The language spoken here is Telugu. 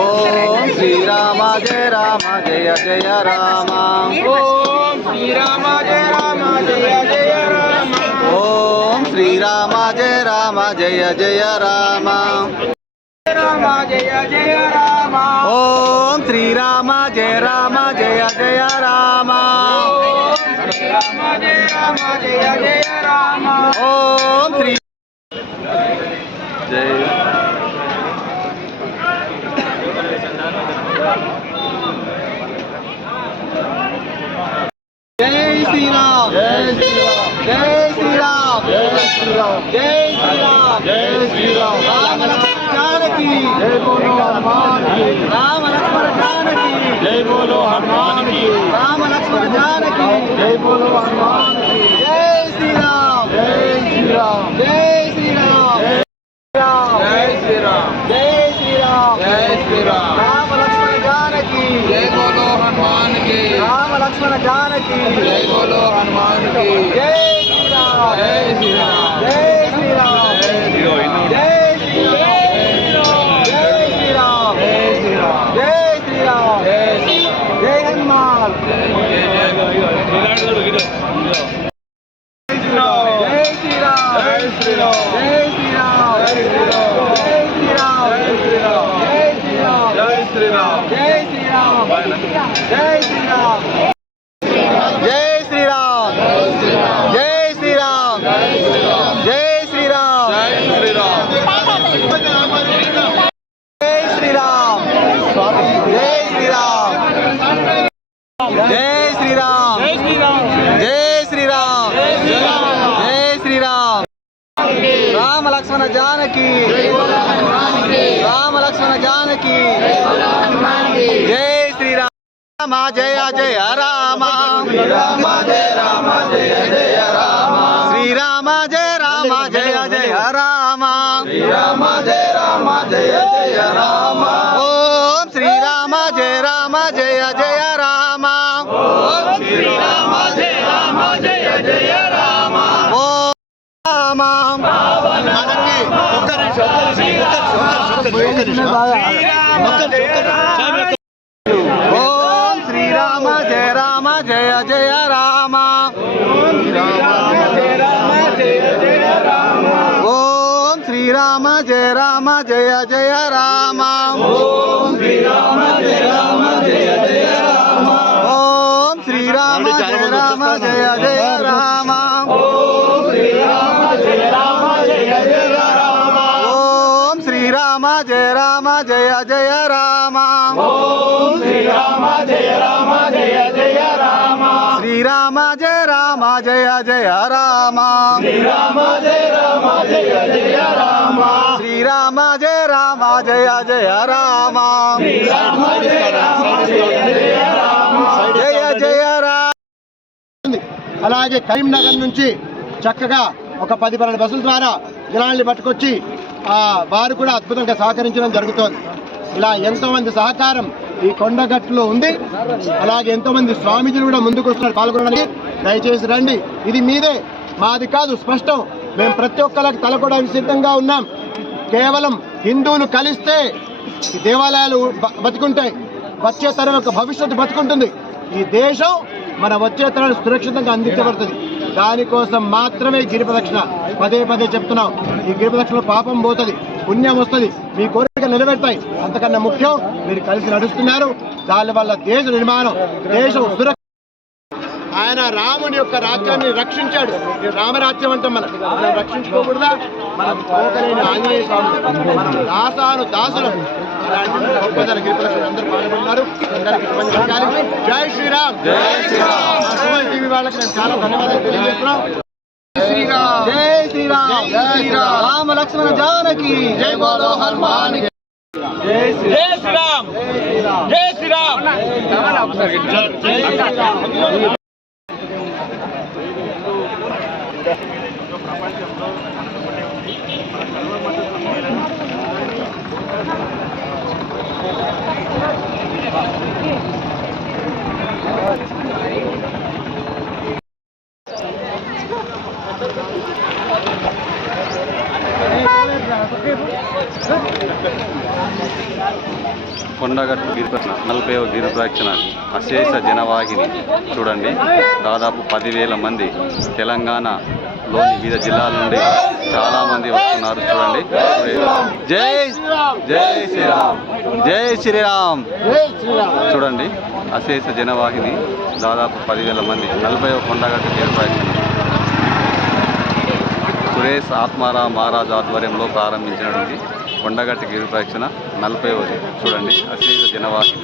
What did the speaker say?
ఓం శ్రీరామ జయ రామ జయ జయ రామ ఓం శ్రీరామ జయ రామ జయ జయ రామ ఓం శ్రీరామ జయ రామ జయ జయ రామ రామ జయ జయ రామ ఓం శ్రీరామ జయ రామ జయ జయ రామ శ్రీరామ జయ రామ జయ జయ రామ ఓం శ్రీ జయ జై శ్రీరామ్ జై శ్రీరామ్ జై శ్రీరామ్ జై శ్రీరామ్ జై శ్రీరామ్ జై శ్రీరామ్ రామ లక్ష్మణ జానకి జై బోలో హనుమాన్ की రామ లక్ష్మణ జానకి జై బోలో హనుమాన్ की రామ లక్ష్మణ జానకి జై బోలో హనుమాన్ की జై శ్రీరామ్ జై శ్రీరామ్ జై శ్రీరామ్ జై శ్రీరామ్ జై శ్రీరామ్ జై శ్రీరామ్ రామ లక్ష్మణ జానకి జై బోలో హనుమాన్ की రామ లక్ష్మణ జానకి జై బోలో హనుమాన్ की జై శ్రీరామ్ జై శ్రీరామ్ జై శ్రీరామ్ జై శ్రీరామ్ జై శ్రీరామ్ జై శ్రీరామ్ జై శ్రీరామ్ జై శ్రీరామ్ జై శ్రీరామ్ జై హనుమాన్ జై శ్రీరామ్ జై శ్రీరామ్ జై శ్రీరామ్ జై శ్రీరామ్ జై శ్రీరామ్ జై శ్రీరామ్ జై శ్రీరామ్ జై శ్రీరామ్ జై శ్రీరామ్ జై శ్రీరామ్ జై శ్రీరామ్ జై శ్రీరామ్ జై శ్రీరామ్ జై శ్రీరామ్ జై శ్రీరామ్ జై శ్రీరామ్ జై శ్రీరామ్ జై శ్రీరామ్ జై శ్రీరామ్ రామ లక్ష్మణ జానకి రామ లక్ష్మణ జానకి జై శ్రీరామ్ రామ జయ జయ రామ రామ జయ రామ జయ జయ రామ శ్రీరామ జయ రామ జయ జయ రామ శ్రీరామ జయ రామ జయ జయ రామ ఓం శ్రీరామ జయ రామ జయ జయ రామ ఓం శ్రీరామ జయ రామ జయ జయ రామ ఓం రామ మనకి ఒక్క నిమిషం ఓం శ్రీరామ జయ రామ జయ జయ రామ ఓం శ్రీరామ జయ రామ జయ జయ రామ ఓం శ్రీరామ జయ రామ జయ జయ రామ ఓం శ్రీరామ జయ రామ జయ జయ రామ ఓం శ్రీరామ జయ రామ జయ జయ రామ ఓం శ్రీరామ జయ రామ జయ జయ రామ ఓం శ్రీరామ జయ రామ జయ జయ రామ ఓం శ్రీరామ జయ రామ జయ జయ రామ శ్రీరామ జయ రామ జయ జయ రామ శ్రీరామ జయ రామ జయ జయ రామ శ్రీరామ జయ రామ జయ జయ రామ శ్రీరామ జయ రామ జయ జయ రామ జయ జయ రామ. అలాగే కరీంనగర్ నుంచి చక్కగా ఒక 10-12 బస్సుల ద్వారా జనాల్ని పట్టుకొచ్చి వారు కూడా అద్భుతంగా సహకరించడం జరుగుతోంది. ఇలా ఎంతోమంది సహకారం ఈ కొండగట్టులో ఉంది. అలాగే ఎంతోమంది స్వామీజీలు కూడా ముందుకు వస్తున్నారు పాల్గొనడానికి. దయచేసి రండి, ఇది మీదే, మాది కాదు, స్పష్టం. మేము ప్రతి ఒక్కరికి తలకొడానికి సిద్ధంగా ఉన్నాం. కేవలం హిందువులు కలిస్తే ఈ దేవాలయాలు బతుకుంటాయి, వచ్చే తరం యొక్క భవిష్యత్తు బతుకుంటుంది. ఈ దేశం మన వచ్చే తరాన్ని సురక్షితంగా అందించబడుతుంది. దానికోసం మాత్రమే గిరిప్రదక్షిణ. పదే పదే చెప్తున్నాం, ఈ గిరిప్రదక్షిణలో పాపం పోతుంది, పుణ్యం వస్తుంది, మీ కోరిక నిలబెడతాయి. అంతకన్నా ముఖ్యం మీరు కలిసి నడుస్తున్నారు. దానివల్ల దేశ నిర్మాణం, దేశం సురక్ష. ఆయన రాముని యొక్క రాజ్యాన్ని రక్షించాడు. రామరాజ్యం అంటే మనం రక్షించుకోకూడదా? మనం పోకలేని ఆంజనేయ స్వామి, మనం దాసాను దాసులం. గొప్పదన గిరిప్రదక్షిణ అందరూ పాల్గొన్నారు. అందరికీ జై శ్రీరామ్. జై శ్రీరామ్. టీవీ వాళ్ళకి నేను చాలా ధన్యవాదాలు తెలియజేస్తున్నాం. జై శ్రీరామ్. జై శ్రీరామ్. జై శ్రీరామ్. రామ లక్ష్మణ జానకి జై బోలో హనుమాన్. జై శ్రీరామ్. జై శ్రీరామ్. జై శ్రీరామ్. కొండగట్టు గిరిప్రదక్షిణ 40వ గిరిప్రదక్షిణ అశేష జనవాహిని చూడండి. దాదాపు 10,000 మంది తెలంగాణలోని వివిధ జిల్లాల నుండి చాలామంది వస్తున్నారు చూడండి. జై జై శ్రీరామ్, జై శ్రీరామ్ చూడండి. అశేష జనవాహిని దాదాపు 10,000 మంది 40వ కొండగట్టు గిరిప్రదక్షిణ సురేష్ ఆత్మారాం మహారాజ్ ఆధ్వర్యంలో ప్రారంభించినటువంటి కొండగట్టు గిరిప్రదక్షిణ 40వది చూడండి. అశేష జనవాహిని.